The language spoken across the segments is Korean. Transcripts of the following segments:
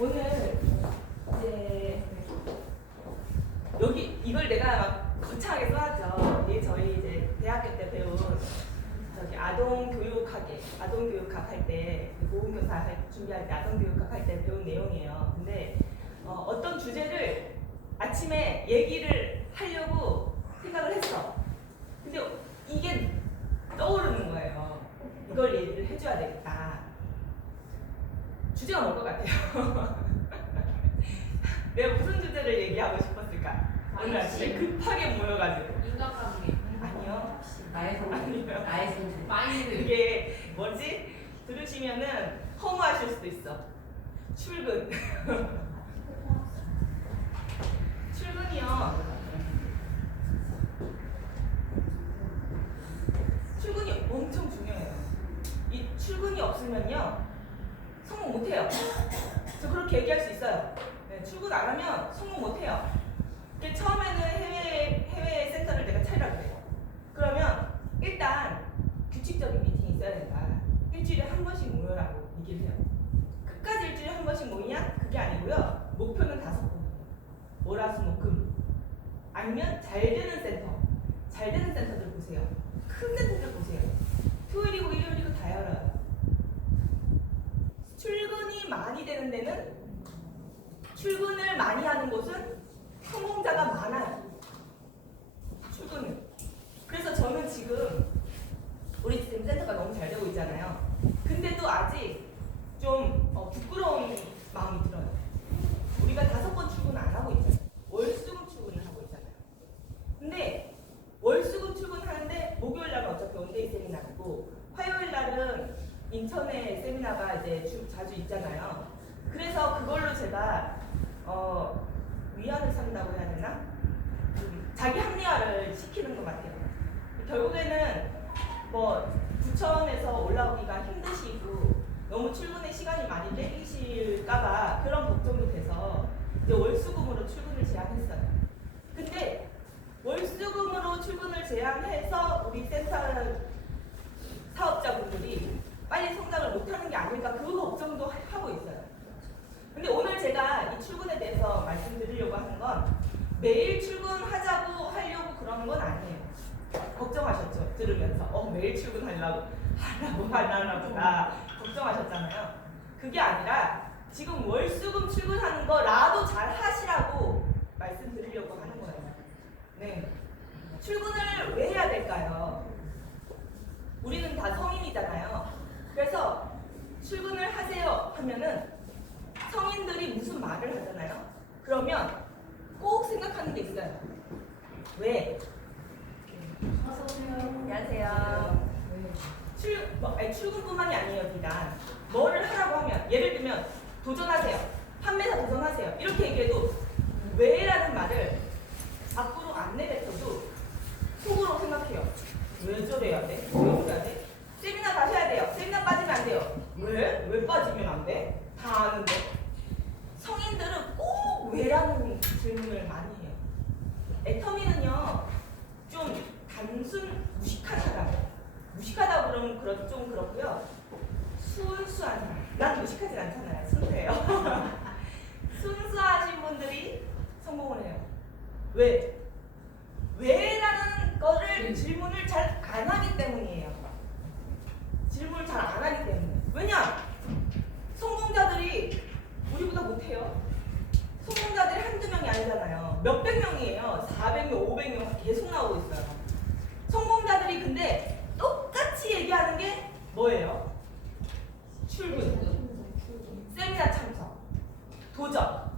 오늘 이제 여기 이걸 내가 막 거창하게 써놨죠. 이게 저희 이제 대학교 때 배운 저기 아동교육학 할 때 보훈교사 준비할 때 아동교육학 할 때 배운 내용이에요. 근데 어떤 주제를 아침에 얘기를 하려고 생각을 했어. 근데 이게 떠오르는 거예요. 이걸 얘기를 해줘야 되겠다. 주제가 뭘 것 같아요? 내가 무슨 주제를 얘기하고 싶었을까? 오늘 아침에 급하게 모여가지고. 인간관계. 아니요. 나의 성질. 아니요. 나의 성질. 마인드. 이게 뭐지? 들으시면은 허무하실 수도 있어. 출근. 출근이요. 출근이 엄청 중요해요. 이 출근이 없으면요 성공 못해요. 저 그렇게 얘기할 수 있어요. 네, 출근 안 하면 성공 못해요. 처음에는 해외 센터를 내가 차리라고 그래요. 그러면 일단 규칙적인 미팅이 있어야 된다. 일주일에 한 번씩 모여라고 얘기를 해요. 끝까지 일주일에 한 번씩 모이냐? 그게 아니고요. 목표는 5번이에요. 월화수목금. 아니면 잘 되는 센터. 잘 되는 센터들 보세요. 큰 센터들 보세요. 토요일이고 일요일이고 다 열어요. 출근이 많이 되는 데는 출근을 많이 하는 곳은 성공자가 많아요. 출근은. 그래서 저는 지금 우리 지금 센터가 너무 잘 되고 있잖아요. 근데도 아직 좀 부끄러운 마음이 들어요. 우리가 5번 출근 안 하고 있잖아요. 월수금 출근을 하고 있잖아요. 근데 월수금 출근하는데 목요일 날은 어차피 원데이 세미나고 화요일 날은 인천에 세미나가 이제 자주 있잖아요. 그래서 그걸로 제가 위안을 삼다고 해야 되나? 자기 합리화를 시키는 것 같아요. 결국에는 뭐 부천에서 올라오기가 힘드시고 너무 출근에 시간이 많이 뺏기실까봐 그런 걱정도 돼서 이제 월수금으로 출근을 제한했어요. 근데 월수금으로 출근을 제한해서 우리 센터 사업자분들이 빨리 성장을 못하는 게 아닐까 그 걱정도 하고 있어요. 근데 오늘 제가 이 출근에 대해서 말씀드리려고 하는 건 매일 출근하자고 하려고 그러는 건 아니에요. 걱정하셨죠? 들으면서 매일 출근하려고 하려나 보다 걱정하셨잖아요. 그게 아니라 지금 월수금 출근하는 거라도 잘 하시라고 말씀드리려고 하는 거예요. 네. 출근을 왜 해야 될까요? 우리는 다 성인이잖아요. 그래서 출근을 하세요 하면은 성인들이 무슨 말을 하잖아요. 그러면 꼭 생각하는 게 있어요. 왜? 어서오세요. 안녕하세요. 출근뿐만이 아니에요. 비단 뭐를 하라고 하면 예를 들면 도전하세요. 판매사 도전하세요. 이렇게 얘기해도 왜라는 말을 밖으로 안 내뱉어도 속으로 생각해요. 왜 저래야 돼? 왜 그래야 돼? 세미나 가셔야 돼요. 세미나 빠지면 안 돼요. 왜? 왜 빠지면 안 돼? 다 아는데. 성인들은 꼭 왜라는 질문을 많이 해요. 애터미는요 좀 단순 무식한 사람. 무식하다고 그러면 좀 그렇고요. 순수한 사람. 난 무식하진 않잖아요. 순수해요. 순수하신 분들이 성공을 해요. 왜? 왜라는 거를 질문을 잘 안 하기 때문이에요. 질문을 잘 안 하기 때문에. 왜냐? 성공자들이 우리보다 못해요. 성공자들이 한두 명이 아니잖아요. 몇백 명이에요. 400명, 500명 계속 나오고 있어요. 성공자들이 근데 똑같이 얘기하는 게 뭐예요? 출근, 세미나 참석, 도전.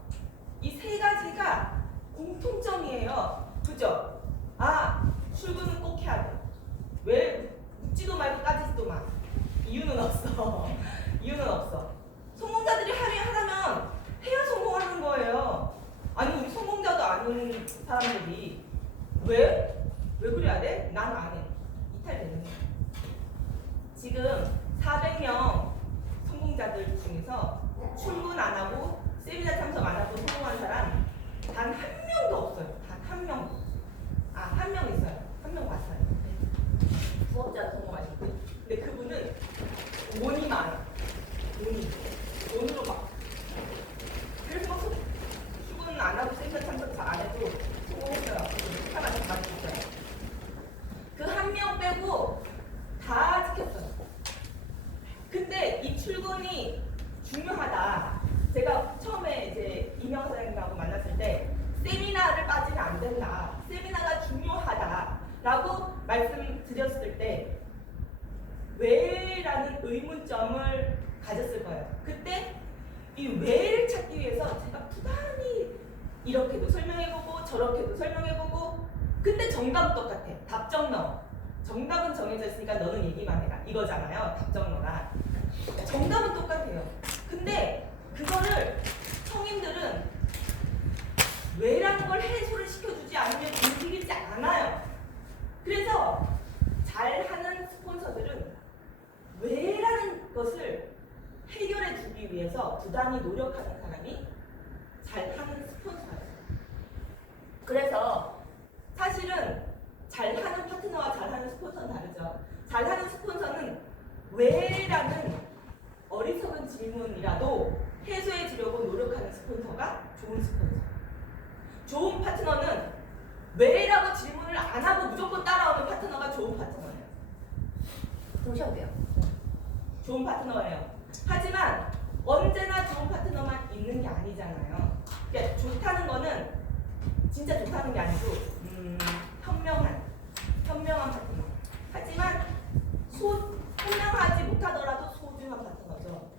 이 세 가지가 공통점이에요. 그죠? 출근은 꼭 해야 돼. 왜? 묻지도 말고 따지지도 마. 이유는 없어. 이유는 없어. 성공자들이 하라면 해야 성공하는 거예요. 아니 우리 성공자도 아닌 사람들이 왜? 왜 그래야 돼? 난 안 해. 이탈되는 거야. 지금 400명 성공자들 중에서 출근 안 하고 세미나 참석 안 하고 성공한 사람 단 한 명도 없어요. 단 한 명도. 한 명 있어요. 한 명 봤어요. 부업자로 성공하실 분. 근데 그분은 돈이 많아요. 돈으로 막 이 왜를 찾기 위해서 제가 부단히 이렇게도 설명해보고 저렇게도 설명해보고 근데 정답은 똑같아. 답정 넣어. 정답은 정해져 있으니까 너는 얘기만 해라. 이거잖아요. 답정 넣어라. 정답은 똑같아요. 근데 그거를 성인들은 왜라는 걸 해소를 시켜주지 않으면 움직이지 않아요. 그래서 잘하는 스폰서들은 왜라는 것을 해결해 주기 위해서 부단히 노력하는 사람이 잘하는 스폰서예요. 그래서 사실은 잘하는 파트너와 잘하는 스폰서는 다르죠. 잘하는 스폰서는 왜라는 어리석은 질문이라도 해소해 주려고 노력하는 스폰서가 좋은 스폰서. 좋은 파트너는 왜라고 질문을 안 하고 무조건 따라오는 파트너가 좋은 파트너예요. 보셔도 돼요. 좋은 파트너예요. 하지만 언제나 좋은 파트너만 있는 게 아니잖아요. 그러니까 좋다는 거는 진짜 좋다는 게 아니고 현명한 파트너. 하지만 현명하지 못하더라도 소중한 파트너죠.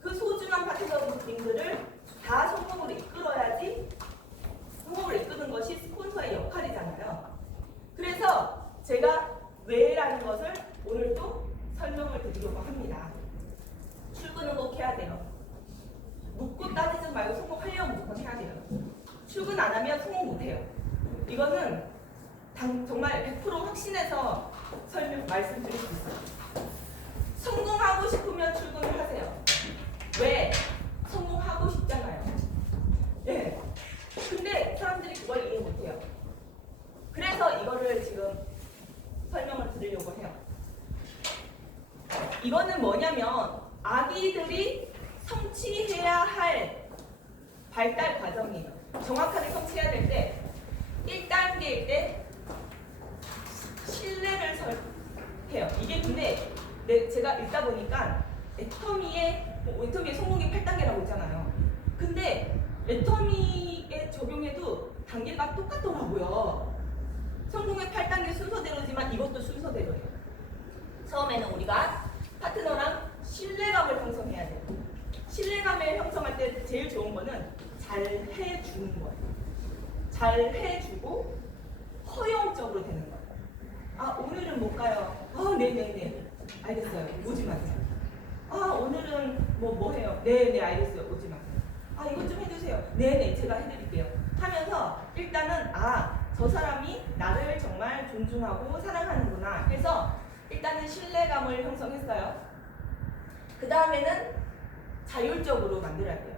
그 소중한 파트너분들을 다 성공으로 이끌어야지. 성공을 이끄는 것이 스폰서의 역할이잖아요. 그래서 제가 왜라는 것을 오늘 또 설명을 드리려고 합니다. 출근은 꼭 해야 돼요. 묻고 따지지 말고 성공하려면 무조건 해야 돼요. 출근 안 하면 성공 못 해요. 이거는 정말 100% 확신해서 말씀드릴 수 있어요. 성공하고 싶으면 출근을 하세요. 왜? 성공하고 싶잖아요. 예. 근데 사람들이 그걸 이해 못해요. 그래서 이거를 지금 설명을 드리려고 해요. 이거는 뭐냐면 아기들이 성취해야 할 발달 과정이에요. 정확하게 성취해야 될 때 1단계일 때 신뢰를 해요. 이게 근데 제가 읽다 보니까 애터미의 성공이 8단계라고 있잖아요. 근데 애터미에 적용해도 단계가 똑같더라고요. 성공의 8단계 순서대로지만 이것도 순서대로예요. 처음에는 우리가 파트너랑 신뢰감을 형성해야 돼요. 신뢰감을 형성할 때 제일 좋은 거는 잘 해주는 거예요. 잘 해주고 허용적으로 되는 거예요. 아 오늘은 못 가요. 아 네네네 알겠어요. 오지 마세요. 아 오늘은 뭐 해요. 네네 알겠어요. 오지 마세요. 아 이것 좀 해주세요. 네네 제가 해드릴게요. 하면서 일단은 저 사람이 나를 정말 존중하고 사랑하는구나 해서 일단은 신뢰감을 형성했어요. 그 다음에는 자율적으로 만들어야 돼요.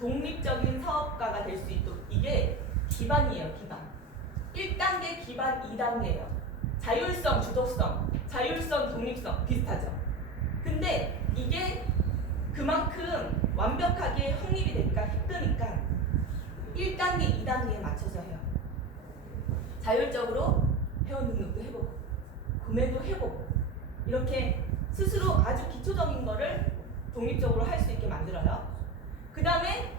독립적인 사업가가 될 수 있도록. 이게 기반이에요. 기반. 1단계 기반 2단계예요. 자율성, 주도성, 자율성, 독립성 비슷하죠. 근데 이게 그만큼 완벽하게 확립이 되니까 힘드니까 1단계, 2단계에 맞춰서 해요. 자율적으로 회원 등록도 해보고 구매도 해보고 이렇게 스스로 아주 기초적인 거를 독립적으로 할 수 있게 만들어요. 그 다음에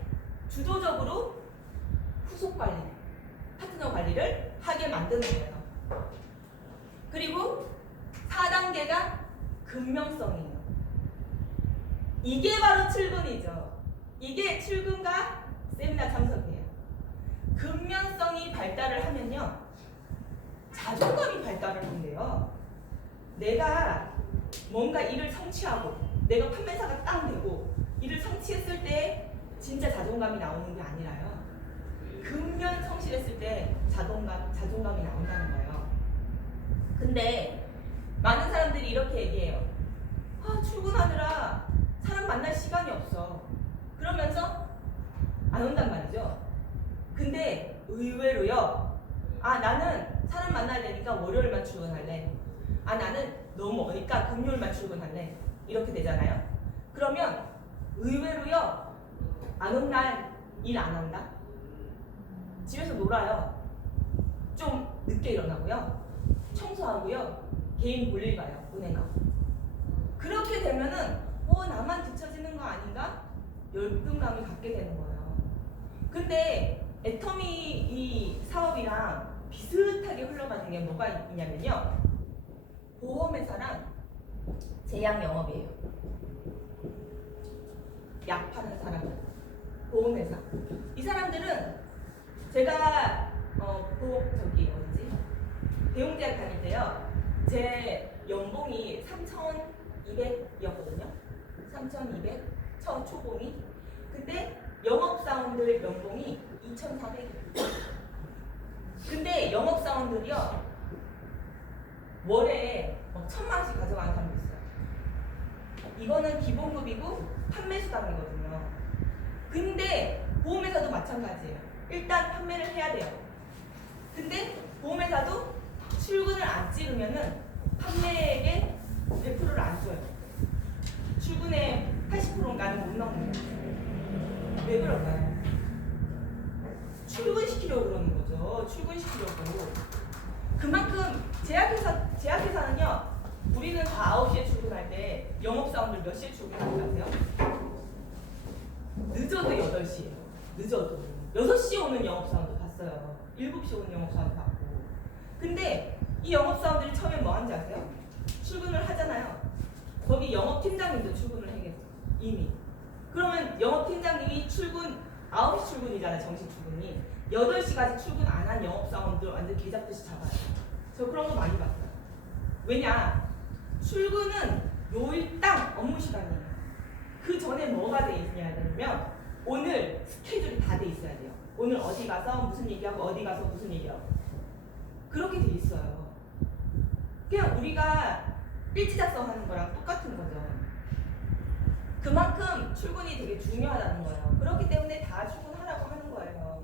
주도적으로 후속 관리, 파트너 관리를 하게 만드는 거예요. 그리고 4단계가 근명성이에요. 이게 바로 출근이죠. 이게 출근과 세미나 참석이에요. 근면성이 발달을 하면요. 자존감이 발달을 한대요. 내가 뭔가 일을 성취하고 내가 판매사가 딱 되고 일을 성취했을 때 진짜 자존감이 나오는 게 아니라요. 근면 성실했을 때 자존감이 나온다는 거예요. 근데 많은 사람들이 이렇게 얘기해요. 출근하느라 사람 만날 시간이 없어. 그러면서 안 온단 말이죠. 근데 의외로요. 나는 사람 만나야 되니까 월요일만 출근할래. 나는 너무 머니까 금요일만 출근할래. 이렇게 되잖아요. 그러면 의외로요. 안 온 날 일 안 한다. 집에서 놀아요. 좀 늦게 일어나고요. 청소하고요. 개인 볼일 봐요. 은행 가고. 그렇게 되면은 나만 뒤처지는 거 아닌가? 열등감이 갖게 되는 거예요. 근데 애터미 이 사업이랑 비슷하게 흘러가는 게 뭐가 있냐면요. 보험회사랑 제약 영업이에요. 약 파는 사람은 보험회사. 이 사람들은 제가 저기 어디지? 대웅대학 다닐 때요. 제 연봉이 3,200이었거든요. 3,200 첫 초봉이. 근데 영업사원들 연봉이 2,400이에요. 근데 영업사원들이요 월에 1,000만 원씩 가져가는 사람도 있어요. 이거는 기본급이고 판매수당이거든요. 근데 보험회사도 마찬가지예요. 일단 판매를 해야 돼요. 근데 보험회사도 출근을 안 찍으면은 판매액의 100%를 안 줘요. 출근의 80%까지는 못 넘는 거예요. 왜 그럴까요? 출근시키려고 그러는 거죠. 출근시키려고. 그만큼 제약회사는요. 우리는 다 9시에 출근할 때 영업사원들 몇 시에 출근하는지 아세요? 늦어도 8시예요. 늦어도. 6시에 오는 영업사원도 봤어요. 7시에 오는 영업사원도 봤고. 근데 이 영업사원들이 처음에 뭐 하는지 아세요? 출근을 하잖아요. 거기 영업팀장님도 출근을 해겠죠. 이미. 그러면 영업팀장님이 9시 출근이잖아요. 정시 출근이. 8시까지 출근 안 한 영업사원들 완전 개잡듯이 잡아요. 저 그런 거 많이 봤어요. 왜냐? 출근은 요일당 업무 시간이에요. 그 전에 뭐가 돼 있냐면 오늘 스케줄이 다 돼 있어야 돼요. 오늘 어디 가서 무슨 얘기하고 어디 가서 무슨 얘기하고 그렇게 돼 있어요. 그냥 우리가 일지작성하는 거랑 똑같은 거죠. 그만큼 출근이 되게 중요하다는 거예요. 그렇기 때문에 다 출근하라고 하는 거예요.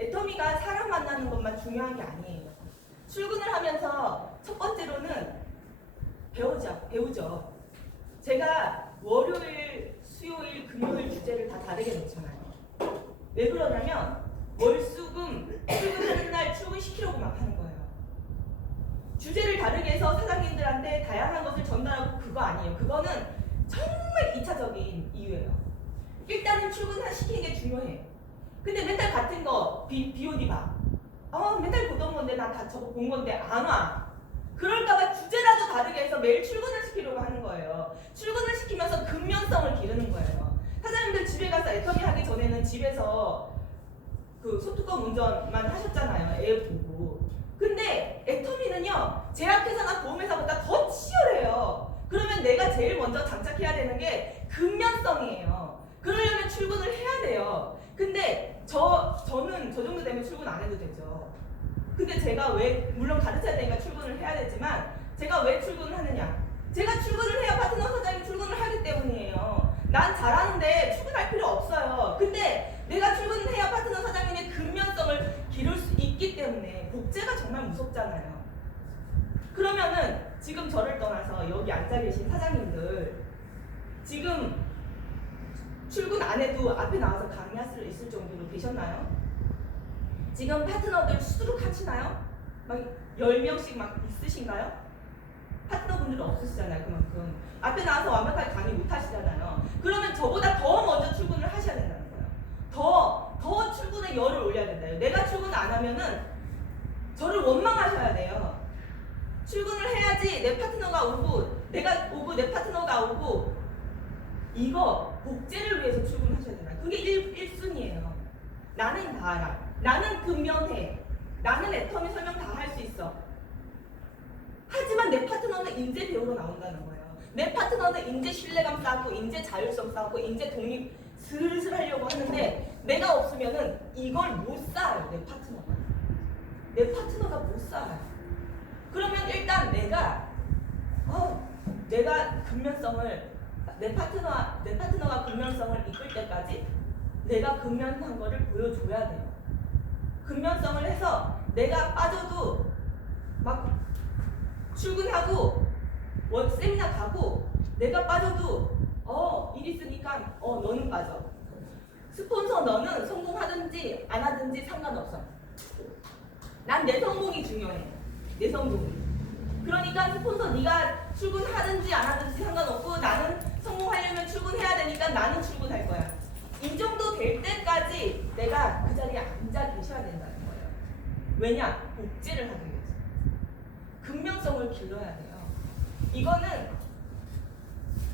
애터미가 사람 만나는 것만 중요한 게 아니에요. 출근을 하면서 첫 번째로는 배우죠. 제가 월요일, 수요일, 금요일 주제를 다 다르게 놓잖아요. 왜 그러냐면 월수금 출근하는 날 출근시키려고 막 하는 거예요. 주제를 다르게 해서 사장님들한테 다양한 것을 전달하고 그거 아니에요. 그거는 정말 2차적인 이유예요. 일단은 출근시키는 게 중요해. 근데 맨날 같은 거 BOD 봐. 맨날 보던 건데 나 다 저거 본 건데 안 와. 그럴까봐 주제라도 다르게 해서 매일 출근을 시키려고 하는 거예요. 출근을 시키면서 근면성을 기르는 거예요. 사장님들 집에 가서 애터미 하기 전에는 집에서 그 소뚜껑 운전만 하셨잖아요. 애 보고. 근데 애터미는요. 제약회사나 보험회사보다 더 치열해요. 그러면 내가 제일 먼저 장착해야 되는 게 근면성이에요. 그러려면 출근을 해야 돼요. 근데 저는 저 정도 되면 출근 안 해도 되죠. 근데 제가 왜 물론 가르쳐야 되니까 출근을 해야 되지만 제가 왜 출근을 하느냐? 제가 출근을 해야 파트너 사장이 출근을 하기 때문이에요. 난 잘하는데 출근할 필요 없어요. 근데 내가 출근을 해야 파트너 사장님의 근면성을 기를 수 있기 때문에 복제가 정말 무섭잖아요. 그러면은 지금 저를 떠나서 여기 앉아 계신 사장님들 지금 출근 안 해도 앞에 나와서 강의할 수 있을 정도로 되셨나요? 지금 파트너들 수두룩 하시나요? 막 10명씩 막 있으신가요? 파트너분들은 없으시잖아요. 그만큼 앞에 나와서 완벽하게 강의 못 하시잖아요. 그러면 저보다 더 먼저 출근을 하셔야 된다는 거예요. 더 출근에 열을 올려야 된다요. 내가 출근 안 하면은 저를 원망하셔야 돼요. 출근을 해야지 내 파트너가 오고 내가 오고 내 파트너가 오고 이거 복제를 위해서 출근하셔야 되나요? 그게 1순위예요. 나는 다 알아. 나는 근면해. 나는 애터미 설명 다 할 수 있어. 하지만 내 파트너는 인재 배우러 나온다는 거예요. 내 파트너는 인재 신뢰감 쌓고 인재 자율성 쌓고 인재 독립 슬슬 하려고 하는데 내가 없으면은 이걸 못 쌓아요. 내 파트너가. 내 파트너가 못 쌓아요. 그러면 일단 내가 근면성을 내 파트너가 근면성을 이끌 때까지 내가 근면한 거를 보여줘야 돼요. 근면성을 해서 내가 빠져도 막 출근하고 세미나 가고 내가 빠져도 일 있으니까 너는 빠져. 스폰서 너는 성공하든지 안 하든지 상관없어. 난 내 성공이 중요해. 내 성공이. 그러니까 스폰서 네가 출근하든지 안 하든지 상관없고 나는 성공하려면 출근해야 되니까 나는 출근할 거야. 이 정도 될 때까지 내가 그 자리에 앉아 계셔야 된다는 거예요. 왜냐? 복제를 하기 위해서. 근면성을 길러야 돼요. 이거는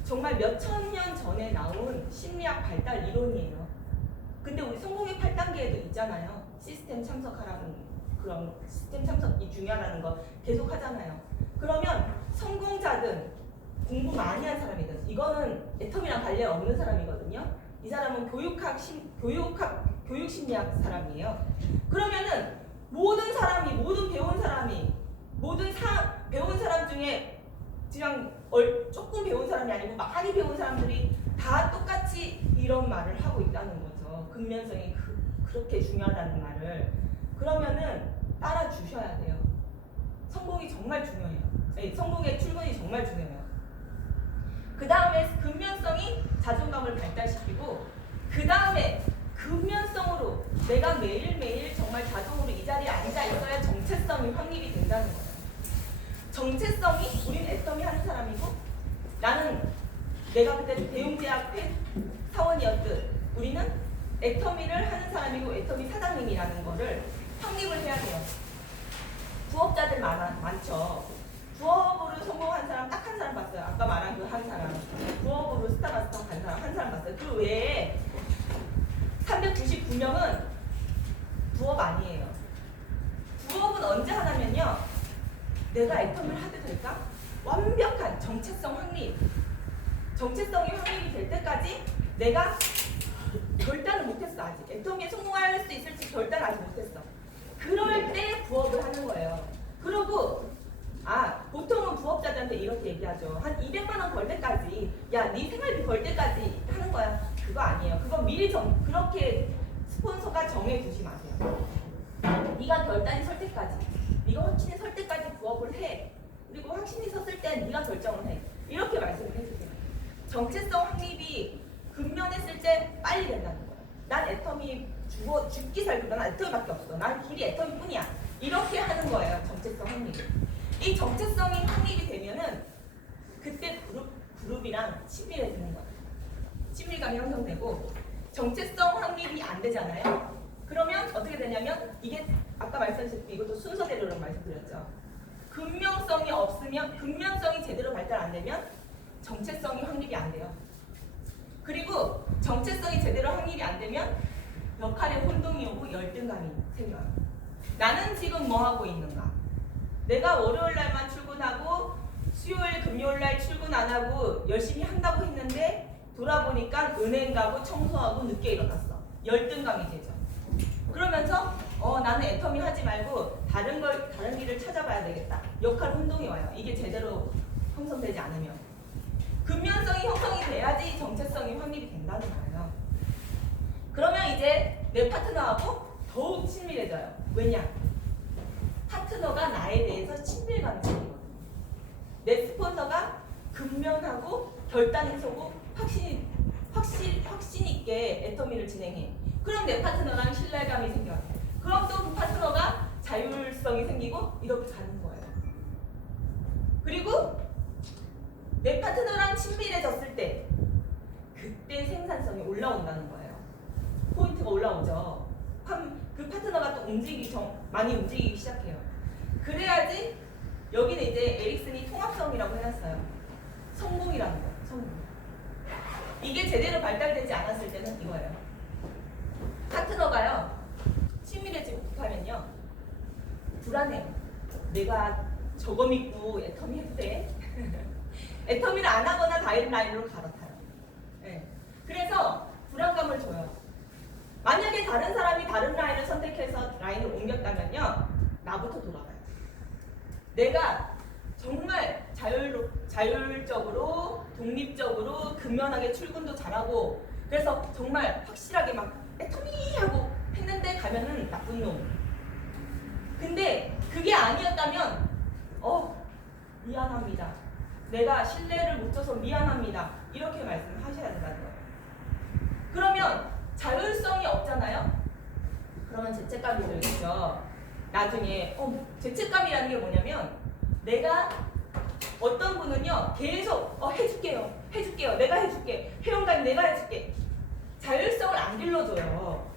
정말 몇천 년 전에 나온 심리학 발달 이론이에요. 근데 우리 성공의 8단계에도 있잖아요. 시스템 참석하라는 그런 시스템 참석이 중요하다는 거 계속 하잖아요. 그러면 성공자든 공부 많이 한 사람이든 이거는 애텀이랑 관련 없는 사람이거든요. 이 사람은 교육심리학 사람이에요. 그러면은 모든 사람이 모든 배운 사람이 배운 사람 중에 그냥 조금 배운 사람이 아니고 많이 배운 사람들이 다 똑같이 이런 말을 하고 있다는 거죠. 근면성이 그렇게 중요하다는 말을. 그러면은 따라 주셔야 돼요. 성공이 정말 중요해요. 네, 성공의 출근이 정말 중요해요. 그 다음에 근면성이 자존감을 발달시키고, 그 다음에 근면성으로 내가 매일매일 정말 자동으로 이 자리에 앉아 있어야 정체성이 확립이 된다는 거예요. 정체성이 우린 애터미 하는 사람이고, 나는 내가 그때 대웅대학 사원이었듯 우리는 애터미를 하는 사람이고 애터미 사장님이라는 거를 확립을 해야 돼요. 부업자들 많죠. 부업으로 성공한 사람 딱 한 사람 봤어요. 아까 말한 그 한 사람. 부업으로 스타마스터 간 사람 한 사람 봤어요. 그 외에 399명은 부업 아니에요. 부업은 언제 하냐면요. 내가 애터미를 하도 될까? 완벽한 정체성 확립. 정체성이 확립이 될 때까지 내가 결단을 못했어 아직. 애터미에 성공할 수 있을지 결단을 아직 못했어. 그럴 때 부업을 하는 거예요. 그리고 보통은 부업자들한테 이렇게 얘기하죠. 한 200만 원 벌 때까지, 야, 네 생활비 벌 때까지 하는 거야. 그거 아니에요. 그건 미리 그렇게 스폰서가 정해두지 마세요. 네가 결단이 설 때까지, 네가 확신이 설 때까지 부업을 해. 그리고 확신이 섰을 때 네가 결정을 해. 이렇게 말씀을 해주세요. 정체성 확립이 근면했을 때 빨리 된다는 거예요. 난 애터미 죽기 살기 난 애터미밖에 없어. 난 길이 애터미뿐이야. 이렇게 하는 거예요. 정체성 확립. 이 정체성이 확립이 되면은 그때 그룹이랑 친밀해지는 거예요. 친밀감이 형성되고, 정체성 확립이 안 되잖아요. 그러면 어떻게 되냐면, 이게 아까 말씀드렸듯이 이것도 순서대로 말씀드렸죠. 근면성이 제대로 발달 안 되면 정체성이 확립이 안 돼요. 그리고 정체성이 제대로 확립이 안 되면 역할의 혼동이 오고 열등감이 생겨요. 나는 지금 뭐 하고 있는가? 내가 월요일 날만 출근하고 수요일 금요일 날 출근 안 하고 열심히 한다고 했는데 돌아보니까 은행 가고 청소하고 늦게 일어났어. 열등감이 되죠. 그러면서 나는 애터미 하지 말고 다른 길을 찾아봐야 되겠다. 역할 혼동이 와요. 이게 제대로 형성되지 않으면. 근면성이 형성이 돼야지 정체성이 확립이 된다는 거예요. 그러면 이제 내 파트너하고 더욱 친밀해져요. 왜냐? 파트너가 나에 대해서 친밀감이 생기거든요. 내 스폰서가 근면하고 결단이 서고 확신 있게 애터미를 진행해. 그럼 내 파트너랑 신뢰감이 생겨요. 그럼 또 그 파트너가 자율성이 생기고 이렇게 가는 거예요. 그리고 내 파트너랑 친밀해졌을 때 그때 생산성이 올라온다는 거예요. 포인트가 올라오죠. 그 파트너가 또 많이 움직이기 시작해요. 그래야지 여기는 이제 에릭슨이 통합성이라고 해놨어요. 성공이라는 거예요. 성공. 이게 제대로 발달되지 않았을 때는 이거예요. 파트너가요. 친밀해지고 급하면요. 불안해요. 내가 저거 믿고 애터미 해도 돼? 애터미를 안 하거나 다른 라인으로 갈아타요. 네. 그래서 불안감을 줘요. 만약에 다른 사람이 다른 라인을 선택해서 라인을 옮겼다면요. 나부터 돌아가요. 내가 정말 자율적으로 독립적으로 근면하게 출근도 잘하고 그래서 정말 확실하게 막 애터미 하고 했는데 가면은 나쁜 놈. 근데 그게 아니었다면 미안합니다. 내가 신뢰를 못 줘서 미안합니다. 이렇게 말씀하셔야 된다는 거예요. 그러면 자율성이 없잖아요. 그러면 죄책감이 들겠죠. 나중에 죄책감이라는 게 뭐냐면 내가 어떤 분은요 계속 해줄게요 내가 해줄게 회원가님 내가 해줄게 자율성을 안 길러줘요.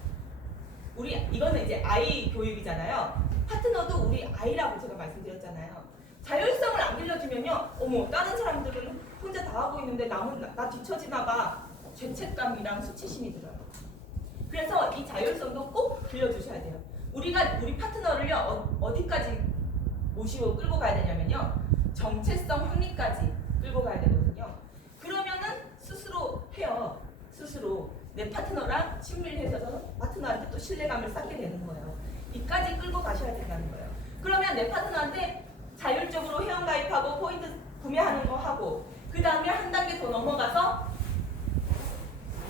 이거는 이제 아이 교육이잖아요. 파트너도 우리 아이라고 제가 말씀드렸잖아요. 자율성을 안 길러주면요 다른 사람들은 혼자 다 하고 있는데 나 뒤처지나 봐. 죄책감이랑 수치심이 들어요. 그래서 이 자율성도 꼭 빌려주셔야 돼요. 우리 파트너를요 어디까지 모시고 끌고 가야 되냐면요, 정체성 확립까지 끌고 가야 되거든요. 그러면은 스스로 해요. 스스로 내 파트너랑 친밀해져서 파트너한테 또 신뢰감을 쌓게 되는 거예요. 이까지 끌고 가셔야 된다는 거예요. 그러면 내 파트너한테 자율적으로 회원가입하고 포인트 구매하는 거 하고, 그 다음에 한 단계 더 넘어가서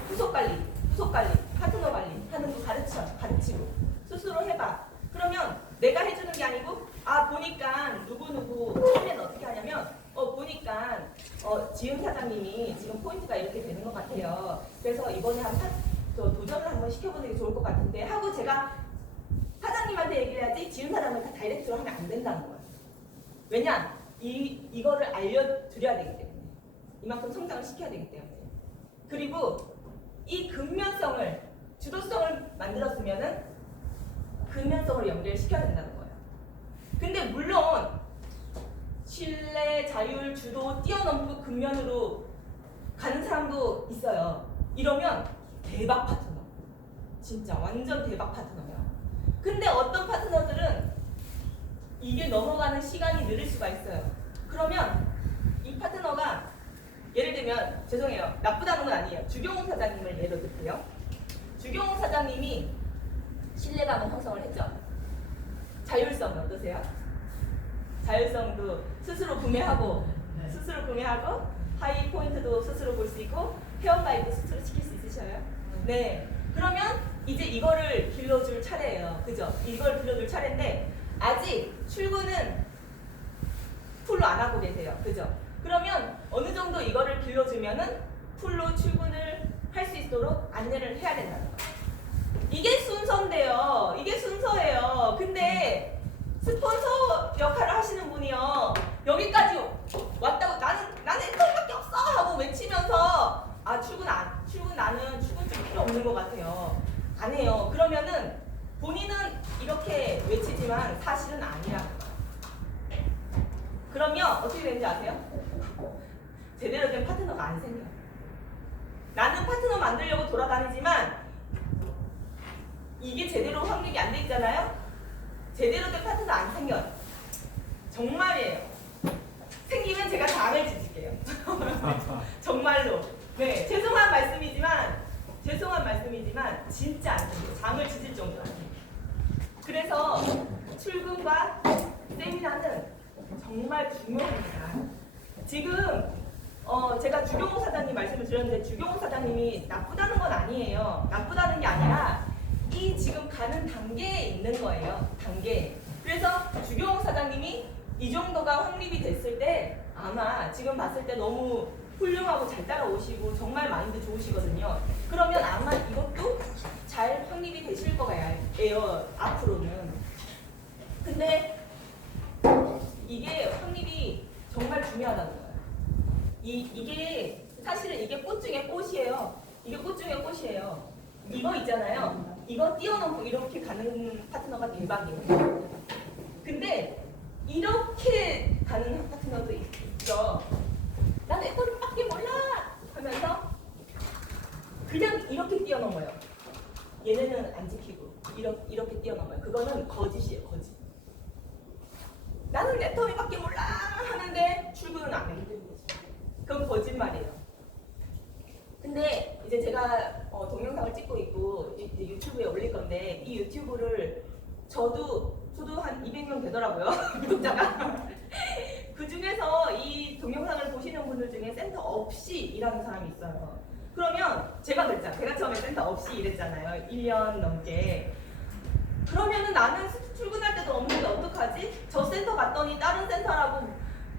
후속관리, 파트너 관리 하는 거 가르치고 스스로 해봐. 그러면 내가 해주는 게 아니고, 보니까 누구누구 처음에는 어떻게 하냐면, 보니까 지은 사장님이 지금 포인트가 이렇게 되는 것 같아요. 그래서 이번에 도전을 한번 시켜보는 게 좋을 것 같은데 하고, 제가 사장님한테 얘기를 해야지 지은 사람한테 다이렉트로 하면 안 된다는 거예요. 왜냐? 이거를 알려드려야 되기 때문에, 이만큼 성장을 시켜야 되기 때문에. 그리고 이 근면성을, 주도성을 만들었으면은 근면성을 연결시켜야 된다는 거예요. 근데 물론 신뢰, 자율, 주도 뛰어넘고 근면으로 가는 사람도 있어요. 이러면 대박 파트너, 진짜 완전 대박 파트너예요. 근데 어떤 파트너들은 이게 넘어가는 시간이 느릴 수가 있어요. 그러면 이 파트너가, 예를 들면, 죄송해요, 나쁘다는 건 아니에요. 주경훈 사장님을 예로 들게요. 주경훈 사장님이 신뢰감을 형성을 했죠. 자율성은 어떠세요? 자율성도 스스로 구매하고 하이 포인트도 스스로 볼 수 있고 회원가입도 스스로 시킬 수 있으셔요? 네. 그러면 이제 이거를 길러줄 차례예요. 그죠? 이걸 길러줄 차례인데 아직 출근은 풀로 안 하고 계세요. 그죠? 그러면 어느 정도 이거를 길러주면은 풀로 출근을 할 수 있도록 안내를 해야 된다는 거예요. 이게 순서인데요. 이게 순서예요. 근데 스폰서 역할을 하시는 분이요, 여기까지 왔다고 나는 엔터밖에 없어 하고 외치면서 나는 출근 좀 필요 없는 것 같아요. 안 해요. 그러면은 본인은 이렇게 외치지만 사실은 아니라는 거예요. 그러면 어떻게 되는지 아세요? 제대로 된 파트너가 안 생겨요. 나는 파트너 만들려고 돌아다니지만 이게 제대로 확립이 안 돼 있잖아요? 제대로 된 파트너 안 생겨요. 정말이에요. 생기면 제가 장을 지질게요. 정말로. 네, 죄송한 말씀이지만 진짜 안 생겨요. 장을 지질 정도로 안 생겨요. 그래서 출근과 세미나는 정말 중요합니다. 지금 제가 주경호 사장님 말씀을 드렸는데, 주경호 사장님이 나쁘다는 건 아니에요. 나쁘다는 게 아니라 이 지금 가는 단계에 있는 거예요. 단계. 그래서 주경호 사장님이 이 정도가 확립이 됐을 때 아마 지금 봤을 때 너무 훌륭하고 잘 따라오시고 정말 마인드 좋으시거든요. 그러면 아마 이것도 잘 확립이 되실 거예요. 앞으로는. 근데 이게 확립이 정말 중요하다는 거예요. 이게 사실은 이게 꽃 중에 꽃이에요. 이게 꽃 중에 꽃이에요. 이거 있잖아요. 이거 뛰어넘고 이렇게 가는 파트너가 대박이에요. 근데 이렇게 가는 파트너도 있죠. 난 애들밖에 몰라 하면서 그냥 이렇게 뛰어넘어요. 얘네는 안 지키고 이렇게 뛰어넘어요. 그거는 거짓이에요. 거짓. 나는 애터미밖에 몰라 하는데 출근은 안 해요. 그건 거짓말이에요. 근데 이제 제가 동영상을 찍고 있고 이제 유튜브에 올릴 건데, 이 유튜브를 저도 한 200명 되더라고요. 구독자가. 그 중에서 이 동영상을 보시는 분들 중에 센터 없이 일하는 사람이 있어요. 그러면 제가 그랬잖아요. 제가 처음에 센터 없이 일했잖아요. 1년 넘게. 그러면은 나는 출근할 때도 없는데 어떡하지? 저 센터 갔더니 다른 센터라고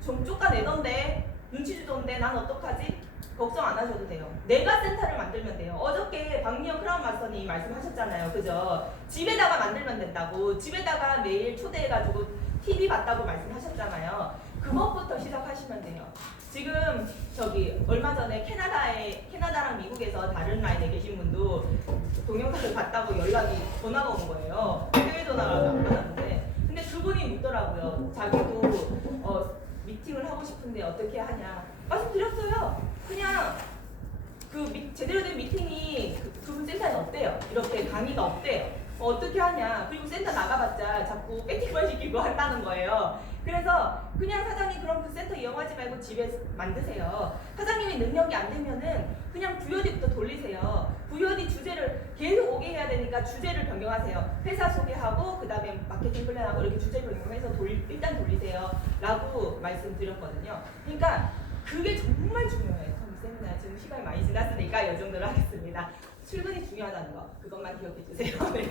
좀 쫓아내던데, 눈치 주던데 난 어떡하지? 걱정 안 하셔도 돼요. 내가 센터를 만들면 돼요. 어저께 박미영 크라운 마스터님 말씀하셨잖아요. 그죠? 집에다가 만들면 된다고. 집에다가 매일 초대해가지고 TV 봤다고 말씀하셨잖아요. 그것부터 시작하시면 돼요. 지금 얼마 전에 캐나다랑 미국에서 다른 라인에 계신 분도 동영상을 봤다고 전화가 온 거예요. 해외 전화가 안 받았는데, 근데 그분이 묻더라고요. 자기도 미팅을 하고 싶은데 어떻게 하냐. 말씀드렸어요. 그냥 제대로 된 미팅이 그분 센터는 어때요? 없대요. 이렇게 강의가 없대요. 어떻게 하냐. 그리고 센터 나가봤자 자꾸 배팅만 시키고 한다는 거예요. 그래서 그냥 사장님 그럼 그 센터 이용하지 말고 집에 만드세요. 사장님이 능력이 안 되면은 그냥 VOD부터 돌리세요. VOD 주제를 계속 오게 해야 되니까 주제를 변경하세요. 회사 소개하고 그 다음에 마케팅 플랜하고 이렇게 주제 변경해서 일단 돌리세요. 라고 말씀드렸거든요. 그러니까 그게 정말 중요해요. 세미나 지금 시간이 많이 지났으니까 이 정도로 하겠습니다. 출근이 중요하다는 거 그것만 기억해 주세요. 네.